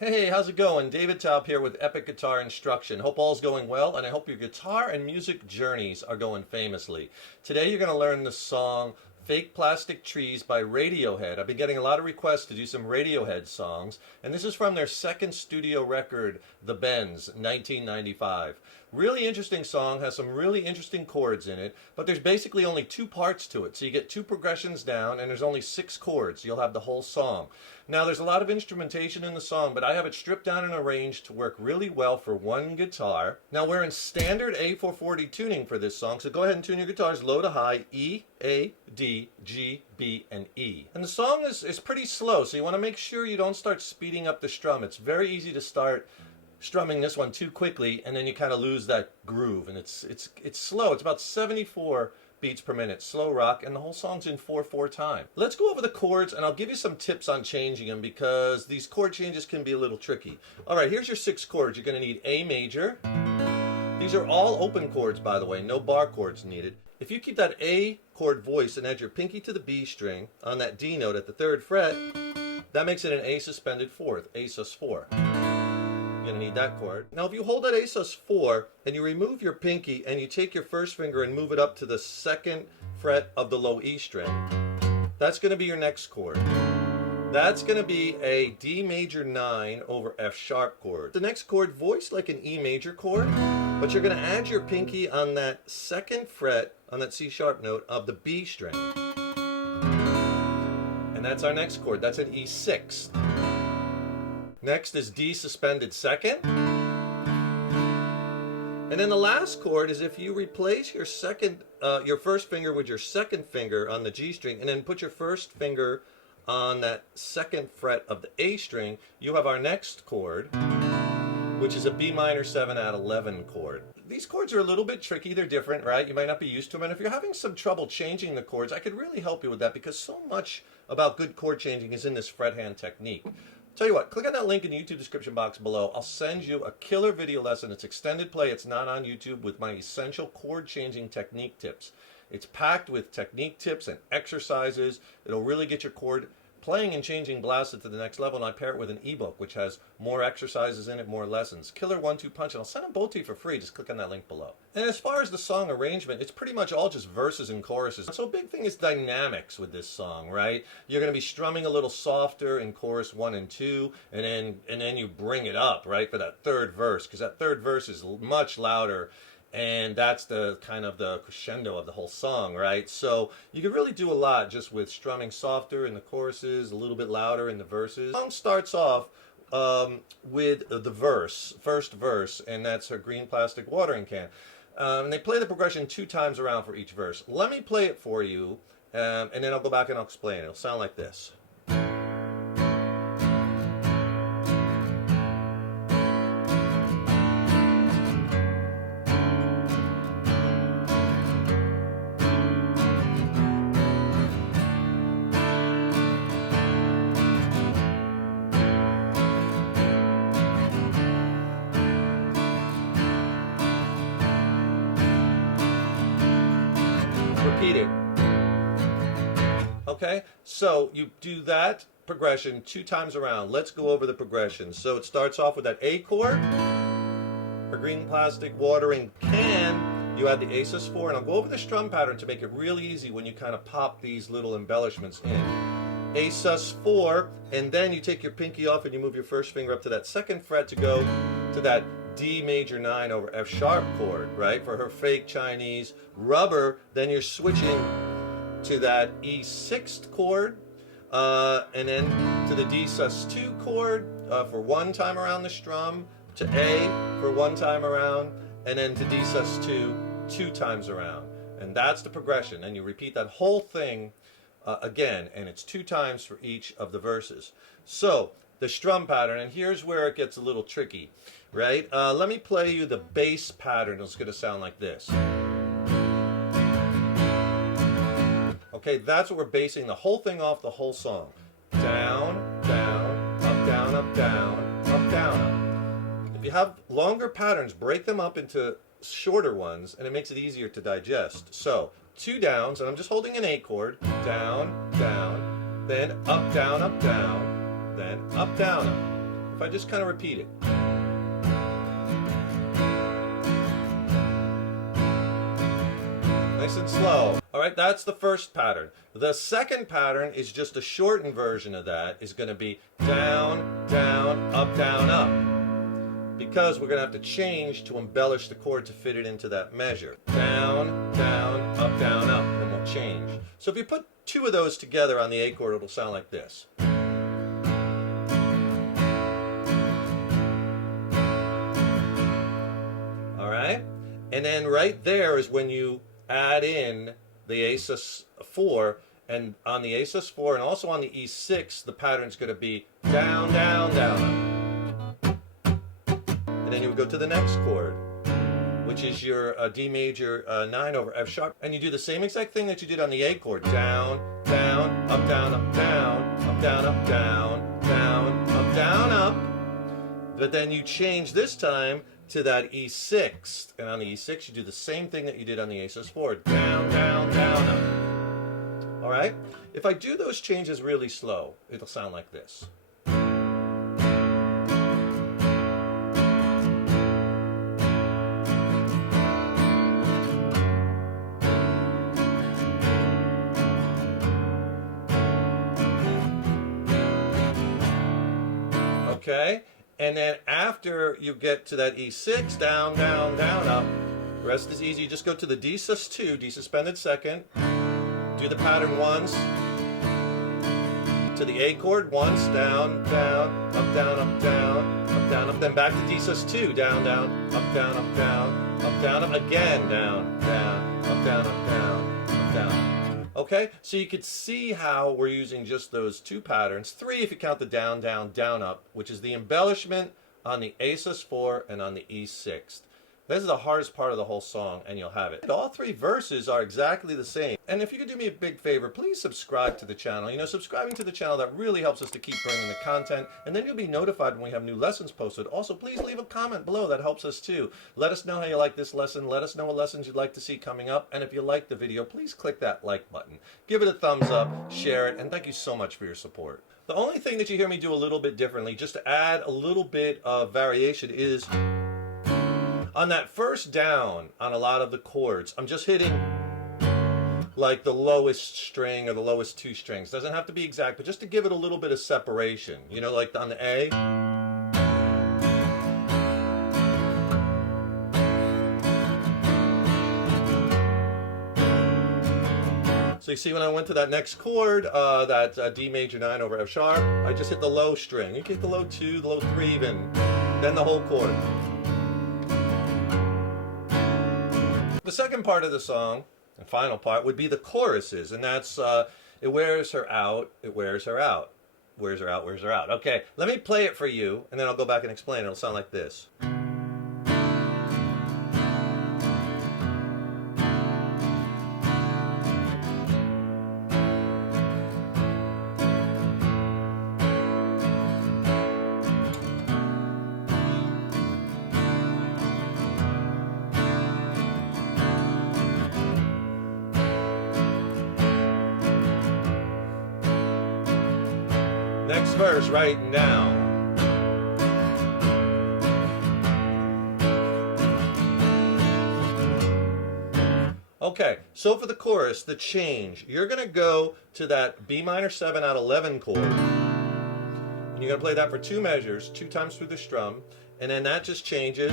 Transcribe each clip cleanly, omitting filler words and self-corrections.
Hey, how's it going? David Taub here with Epic Guitar Instruction. Hope all's going well, and I hope your guitar and music journeys are going famously. Today you're going to learn the song Fake Plastic Trees by Radiohead. I've been getting a lot of requests to do some Radiohead songs, and this is from their second studio record, The Bends, 1995. Really interesting song, has some really interesting chords in it, but there's basically only two parts to it. So you get two progressions down, and there's only 6 chords. You'll have the whole song. Now, there's a lot of instrumentation in the song, but I have it stripped down and arranged to work really well for one guitar. Now, we're in standard A440 tuning for this song, so go ahead and tune your guitars low to high, E, A, D, G, B, and E. And the song is pretty slow, so you want to make sure you don't start speeding up the strum. It's very easy to start strumming this one too quickly, and then you kind of lose that groove, and it's slow. It's about 74 beats per minute, slow rock, and the whole song's in 4/4 time. Let's go over the chords, and I'll give you some tips on changing them because these chord changes can be a little tricky. All right, here's your 6 chords. You're going to need A major. These are all open chords, by the way, no bar chords needed. If you keep that A chord voice and add your pinky to the B string on that D note at the 3rd fret, that makes it an A suspended 4th, A sus4. You're going to need that chord. Now if you hold that A sus4 and you remove your pinky and you take your first finger and move it up to the 2nd fret of the low E string, that's going to be your next chord. That's going to be a D major 9 over F sharp chord. The next chord voiced like an E major chord, but you're going to add your pinky on that 2nd fret on that C sharp note of the B string. And that's our next chord. That's an E6. Next is D suspended 2nd. And then the last chord is if you replace your first finger with your 2nd finger on the G string and then put your first finger on that 2nd fret of the A string, you have our next chord, which is a B minor 7 add 11 chord. These chords are a little bit tricky. They're different, right? You might not be used to them. And if you're having some trouble changing the chords, I could really help you with that because so much about good chord changing is in this fret hand technique. Tell you what, click on that link in the YouTube description box below. I'll send you a killer video lesson. It's extended play. It's not on YouTube, with my essential chord changing technique tips. It's packed with technique tips and exercises. It'll really get your chord playing and changing blasted to the next level, and I pair it with an ebook which has more exercises in it, more lessons. Killer 1-2 punch, and I'll send them both to you for free. Just click on that link below. And as far as the song arrangement, it's pretty much all just verses and choruses. So a big thing is dynamics with this song, right? You're going to be strumming a little softer in chorus 1 and 2, and then you bring it up, right, for that 3rd verse, because that 3rd verse is much louder. And that's the kind of the crescendo of the whole song, right? So you can really do a lot just with strumming softer in the choruses, a little bit louder in the verses. The song starts off with the first verse, and that's her green plastic watering can. And they play the progression 2 times around for each verse. Let me play it for you, and then I'll go back and I'll explain it. It'll sound like this. Repeat it. Okay, so you do that progression 2 times around. Let's go over the progression. So it starts off with that A chord, a green plastic watering can. You add the A sus4, and I'll go over the strum pattern to make it really easy when you kind of pop these little embellishments in. A sus4, and then you take your pinky off and you move your first finger up to that 2nd fret to go to that D major 9 over F sharp chord, right? For her fake Chinese rubber, then you're switching to that E6th chord, and then to the D sus2 chord for 1 time around the strum, to A for 1 time around, and then to D sus2 2 times around. And that's the progression. And you repeat that whole thing again, and it's 2 times for each of the verses. So the strum pattern, and here's where it gets a little tricky, right? Let me play you the bass pattern. It's going to sound like this. Okay, that's what we're basing the whole thing off, the whole song. Down, down, up, down, up, down, up, down, up. If you have longer patterns, break them up into shorter ones, and it makes it easier to digest. So 2 downs, and I'm just holding an A chord, down, down, then up, down, then up, down, up. if I just kind of repeat it. Nice and slow. All right, that's the first pattern. The second pattern is just a shortened version of that. Is going to be down, down, up, because we're going to have to change to embellish the chord to fit it into that measure. Down, down, up, and then we'll change. So if you put two of those together on the A chord, it'll sound like this. All right? And then right there is when you add in the A sus4, and on the A sus4 and also on the E6, the pattern's going to be down, down, down, up. And then you would go to the next chord, which is your D major 9 over F sharp, and you do the same exact thing that you did on the A chord. Down, down, up, down, up, down, up, down, up, down, down, up, down, up. But then you change this time to that E6, and on the E6 you do the same thing that you did on the A sus4, down, down, down, up. All right? If I do those changes really slow, it'll sound like this. Okay? And then after you get to that E6, down, down, down, up, the rest is easy. You just go to the D sus2, D suspended second, do the pattern once, to the A chord once, down, down, up, down, up, down, up, down, up, then back to D sus2, down, down, up, down, up, down, up, down, up, again, down, down, up, down, up, down, up, down. Okay, so you could see how we're using just those two patterns, three if you count the down, down, down, up, which is the embellishment on the A sus4 and on the E6. This is the hardest part of the whole song, and you'll have it. All three verses are exactly the same. And if you could do me a big favor, please subscribe to the channel. You know, subscribing to the channel, that really helps us to keep bringing the content, and then you'll be notified when we have new lessons posted. Also, please leave a comment below. That helps us too. Let us know how you like this lesson. Let us know what lessons you'd like to see coming up. And if you like the video, please click that like button. Give it a thumbs up, share it, and thank you so much for your support. The only thing that you hear me do a little bit differently, just to add a little bit of variation, is on that first down on a lot of the chords, I'm just hitting like the lowest string or the lowest two strings. Doesn't have to be exact, but just to give it a little bit of separation. You know, like on the A. So you see when I went to that next chord, that D major 9 over F sharp, I just hit the low string. You can hit the low 2, the low 3 even, then the whole chord. The second part of the song, the final part, would be the choruses, and that's it wears her out, it wears her out, wears her out, wears her out. Okay, let me play it for you, and then I'll go back and explain. It'll sound like this. Next verse right now. Okay, so for the chorus, the change, you're going to go to that B minor 7 out 11 chord, and you're going to play that for 2 measures, 2 times through the strum, and then that just changes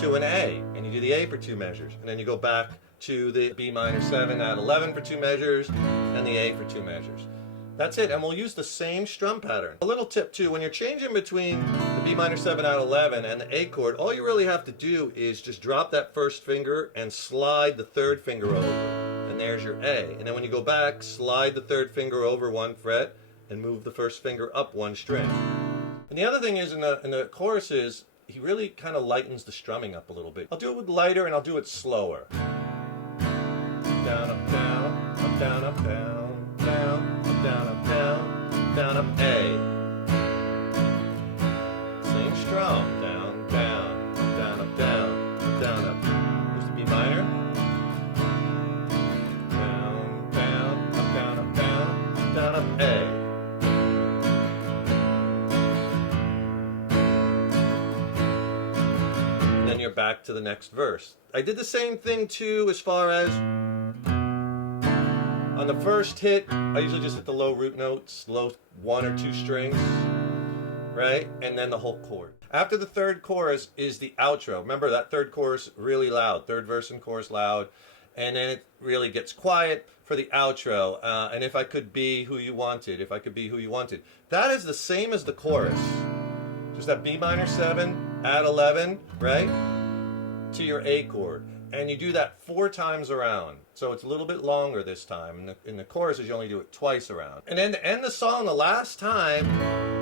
to an A, and you do the A for 2 measures, and then you go back to the B minor 7 out 11 for 2 measures, and the A for 2 measures. That's it, and we'll use the same strum pattern. A little tip too, when you're changing between the B minor 7 out 11 and the A chord, all you really have to do is just drop that first finger and slide the third finger over, and there's your A. And then when you go back, slide the third finger over 1 fret and move the first finger up 1 string. And the other thing is in the choruses, he really kind of lightens the strumming up a little bit. I'll do it with lighter and I'll do it slower. Down, up, down, up, down, up, down, down. Down, up, down, down, up, A. Same strum. Down, down, down, up, down, up, down, up. Here's the B minor. Down, down, up, down, up, down, down, up, A. it back to the next verse. I did the same thing too as far as on the first hit, I usually just hit the low root notes, low 1 or 2 strings, right? And then the whole chord. After the third chorus is the outro. Remember that third chorus really loud, third verse and chorus loud, and then it really gets quiet for the outro. And if I could be who you wanted, if I could be who you wanted. That is the same as the chorus. Just that B minor 7, add 11, right? To your A chord. And you do that 4 times around. So it's a little bit longer this time. In the choruses, you only do it twice around. And then to end the song the last time,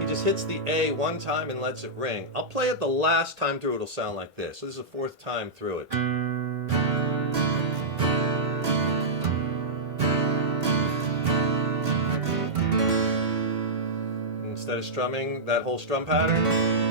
he just hits the A 1 time and lets it ring. I'll play it the last time through. It'll sound like this. So this is the 4th time through it. Instead of strumming that whole strum pattern,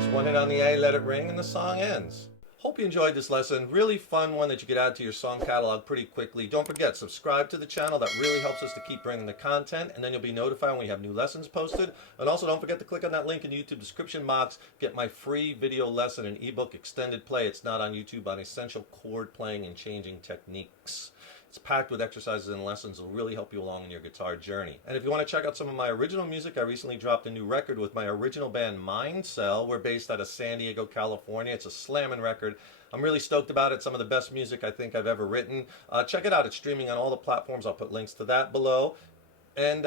just 1 hit on the A, let it ring, and the song ends. Hope you enjoyed this lesson. Really fun one that you could add to your song catalog pretty quickly. Don't forget, subscribe to the channel. That really helps us to keep bringing the content, and then you'll be notified when we have new lessons posted. And also don't forget to click on that link in the YouTube description box. Get my free video lesson and ebook extended play. It's not on YouTube, on essential chord playing and changing techniques. It's packed with exercises and lessons that will really help you along in your guitar journey. And if you want to check out some of my original music, I recently dropped a new record with my original band Mind Cell. We're based out of San Diego, California. It's a slamming record. I'm really stoked about it. Some of the best music I think I've ever written. Check it out. It's streaming on all the platforms. I'll put links to that below. And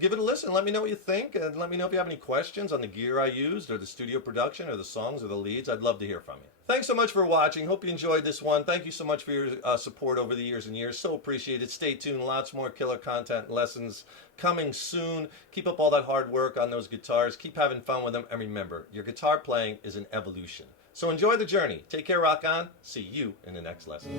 give it a listen. Let me know what you think. And let me know if you have any questions on the gear I used or the studio production or the songs or the leads. I'd love to hear from you. Thanks so much for watching. Hope you enjoyed this one. Thank you so much for your support over the years and years. So appreciated. Stay tuned. Lots more killer content lessons coming soon. Keep up all that hard work on those guitars. Keep having fun with them. And remember, your guitar playing is an evolution. So enjoy the journey. Take care, rock on. See you in the next lesson.